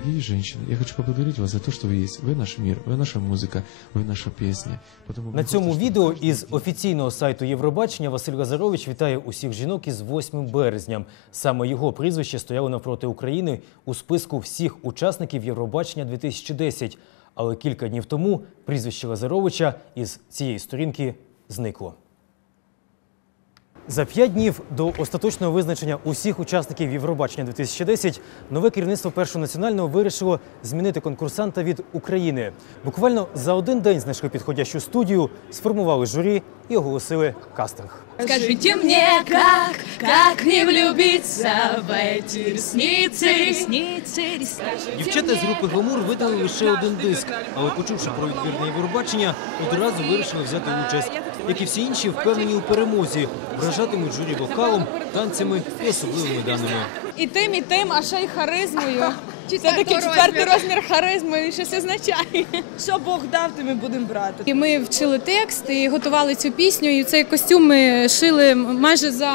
Дорогие женщины, я хочу поблагодарить вас за то, что вы есть. Вы наш мир, вы наша музыка, вы наша песня. Потому На мне цьому хочется, відео чтобы каждый із день- офіційного сайту Євробачення Василь Лазарович вітає усіх жінок із 8 березня. Саме його прізвище стояло навпроти України у списку всіх учасників Євробачення 2010. Але кілька днів тому прізвище Лазаровича із цієї сторінки зникло. За п'ять днів до остаточного визначення усіх учасників Євробачення 2010 нове керівництво першого національного вирішило змінити конкурсанта від України. Буквально за один день знайшли підходящу студію, сформували журі і оголосили кастинг. Скажите мне, как, как не влюбиться в эти ресницы, ресницы, ресницы. Дівчата з групи Гламур видали лише один диск, але почувши про відбір на Євробачення, одразу вирішили взяти участь. Як і всі інші, впевнені у перемозі, вражатимуть журі вокалом, танцями і особливими даними. І тим, і тим, а ще й харизмою. Це такий розмір. четвертий розмір харизми, і щось означає. Що Бог дав, то ми будемо брати. І ми вчили текст і готували цю пісню. І цей костюм ми шили майже за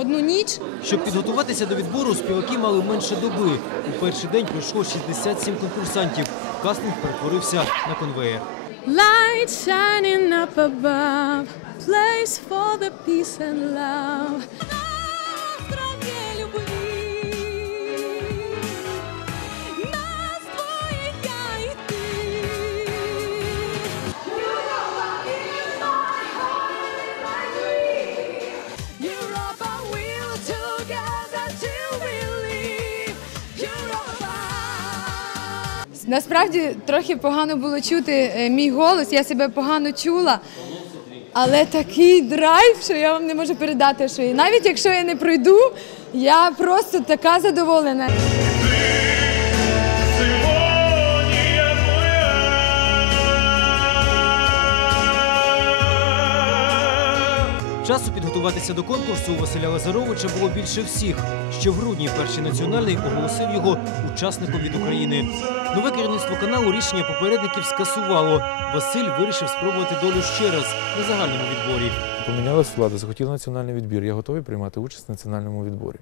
одну ніч. Щоб підготуватися до відбору, співаки мали менше доби. У перший день пройшло 67 конкурсантів. Кастинг перетворився на конвеєр. Light shining up above, place for the peace and love. На стране любви, Насправді трохи погано було чути е, мій голос, я себе погано чула. Але такий драйв, що я вам не можу передати, що і навіть якщо я не пройду, я просто така задоволена. Часу підготуватися до конкурсу у Василя Лазаровича було більше всіх. Ще в грудні перший національний оголосив його учасником від України. Нове керівництво каналу рішення попередників скасувало. Василь вирішив спробувати долю ще раз на загальному відборі. Помінялась влада, захотіла національний відбір. Я готовий приймати участь в національному відборі.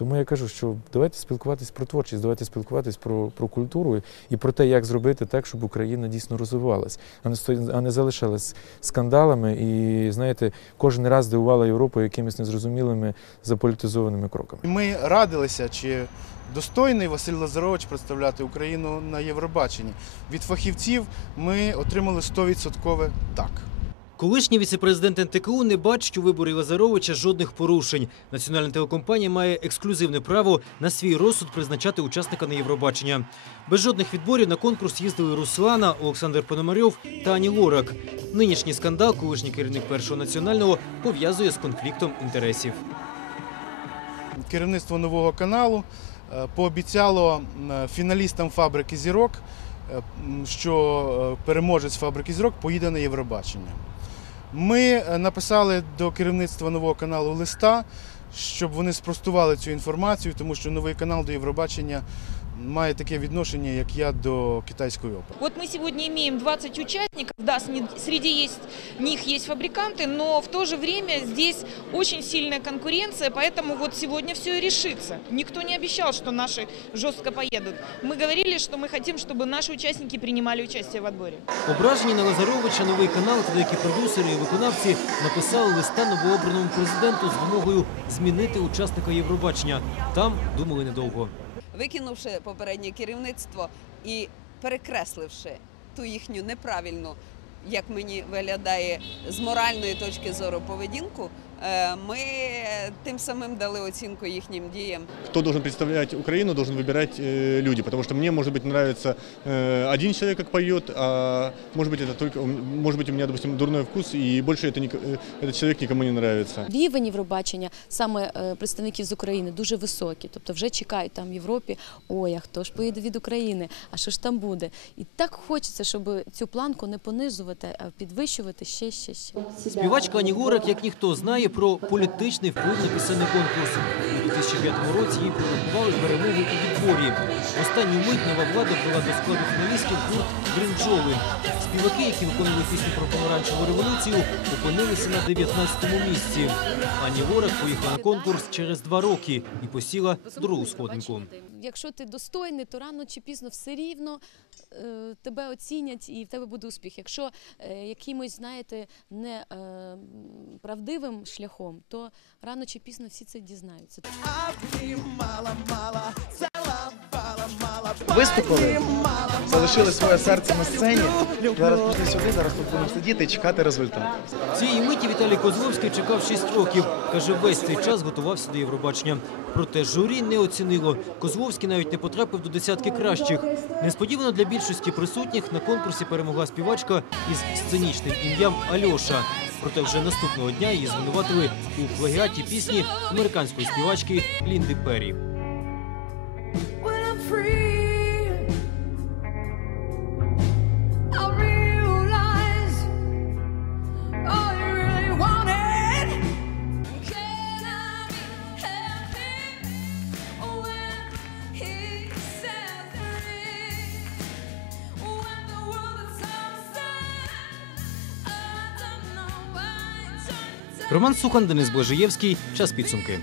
Тому я кажу, що давайте спілкуватись про творчість, давайте спілкуватись про, про культуру і про те, як зробити так, щоб Україна дійсно розвивалась, а не а не залишалась скандалами і, знаєте, кожен раз дивувала Європу якимись незрозумілими заполітизованими кроками. Ми радилися, чи достойний Василь Лазарович представляти Україну на Євробаченні. Від фахівців ми отримали 100% так. Колишній віцепрезидент НТКУ не бачить у виборі Лазаровича жодних порушень. Національна телекомпанія має ексклюзивне право на свій розсуд призначати учасника на Євробачення. Без жодних відборів на конкурс їздили Руслана, Олександр Пономарьов та Ані Лорак. Нинішній скандал, колишній керівник першого національного, пов'язує з конфліктом інтересів. Керівництво нового каналу е, пообіцяло фіналістам фабрики зірок, е, що е, переможець фабрики зірок поїде на Євробачення. Ми е, написали до керівництва нового каналу листа, щоб вони спростували цю інформацію, тому що новий канал до Євробачення має таке відношення, як я до китайської опери. Вот мы сегодня имеем 20 участников, да, сни- среди есть, них есть фабриканты, но в то же время здесь очень сильная конкуренция, поэтому вот сегодня все и решится. Никто не обещал, что наши жестко поедут. Мы говорили, что мы хотим, чтобы наши участники принимали участие в отборе. Ображені на Лазаровича новий канал та деякі продюсери і виконавці написали листа новообраному президенту з вимогою змінити учасника Євробачення. Там думали недовго. викинувши попереднє керівництво і перекресливши ту їхню неправильну, як мені виглядає, з моральної точки зору поведінку, ми тим самим дали оцінку їхнім діям. кто должен представлять Украину, должен выбирать э, люди, потому что мне, может быть, нравится э, один человек, как поет, а может быть, это только, может быть, у меня, допустим, дурной вкус, и больше это ник- э, этот человек никому не нравится. Рівень Євробачення саме е, представників з України дуже високий. Тобто вже чекають там в Європі, ой, а хто ж поїде від України, а що ж там буде? І так хочеться, щоб цю планку не понижувати, а підвищувати ще, ще, ще. Співачка Ані Горак, як ніхто, знає про політичний вплив на пісенний конкурс. У 2005 році їй прорахували перемогу у відборі. Останню мить нова влада ввела до складу фіналістів гурт Бринджоли. Співаки, які виконували пісню про помаранчеву революцію, опинилися на 19-му місці. Ані Горак поїхала на конкурс через два роки і посіла другу сходинку. якщо ти достойний, то рано чи пізно все рівно тебе оцінять і в тебе буде успіх. Якщо е, якимось, знаєте, не е, правдивим шляхом, то рано чи пізно всі це дізнаються. Виступили, залишили своє серце на сцені. Зараз пішли сюди, зараз тут будемо сидіти і чекати результату. Цієї миті Віталій Козловський чекав 6 років. Каже, весь цей час готувався до Євробачення. Проте журі не оцінило. Козловський навіть не потрапив до десятки кращих. Несподівано для більшості присутніх на конкурсі перемогла співачка із сценічним ім'ям Альоша. Проте вже наступного дня її звинуватили у плагіаті пісні американської співачки Лінди Перрі. Роман Сухан, Денис Блажиєвський. Час підсумки.